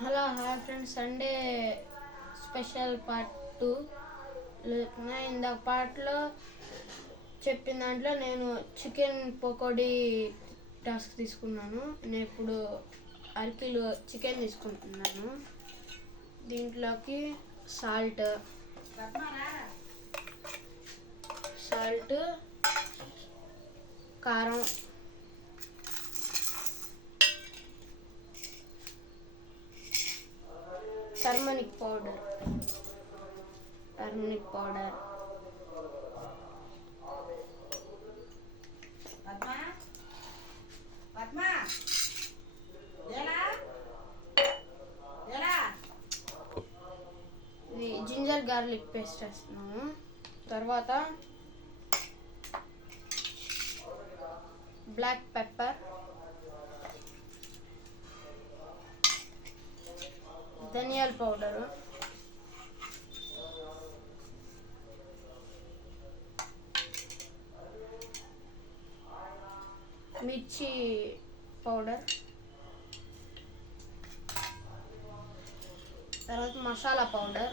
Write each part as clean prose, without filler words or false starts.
Hello hi friends, Sunday special part 2. ఇందాక పార్ట్లో చెప్పిన దాంట్లో నేను చికెన్ పకోడీ టాస్క్ తీసుకున్నాను. నేను ఇప్పుడు అరకిలో చికెన్ తీసుకుంటున్నాను. దీంట్లోకి సాల్ట్, కారం, టర్మరిక్ పౌడర్, ఇది జింజర్ గార్లిక్ పేస్ట్ వేస్తున్నాము. తర్వాత బ్లాక్ పెప్పర్, ధనియాల పౌడరు, మిర్చి పౌడర్, తర్వాత మసాలా పౌడర్,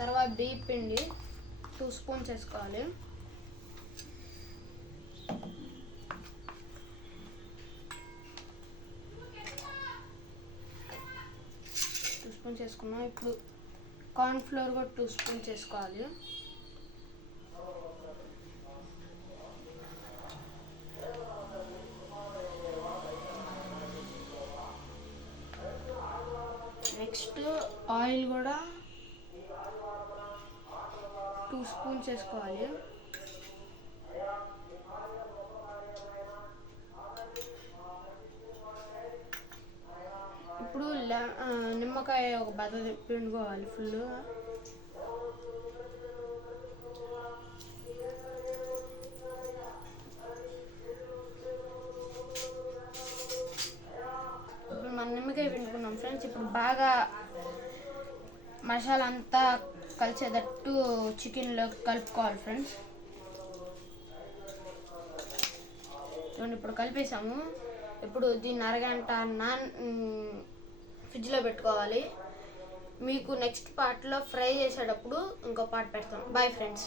తర్వాత బియ్యం పిండి 2 స్పూన్స్ వేసుకోవాలి. చేసుకున్నాం. ఇప్పుడు కార్న్ ఫ్లోర్ కూడా 2 స్పూన్స్ వేసుకోవాలి. నెక్స్ట్ ఆయిల్ కూడా 2 స్పూన్స్ వేసుకోవాలి. ఇప్పుడు నిమ్మకాయ ఒక బద్ద పిండుకోవాలి ఫుల్. ఇప్పుడు మనం నిమ్మకాయ పిండుకున్నాం ఫ్రెండ్స్. ఇప్పుడు బాగా మసాలా అంతా కలిసేటట్టు చికెన్లో కలుపుకోవాలి ఫ్రెండ్స్. చూడండి, ఇప్పుడు కలిపేసాము. ఇప్పుడు దీన్ని అరగంట ఫ్రిడ్జ్లో పెట్టుకోవాలి. మీకు నెక్స్ట్ పార్ట్లో ఫ్రై చేసేటప్పుడు ఇంకో పార్ట్ పెడతాం. Boy friends.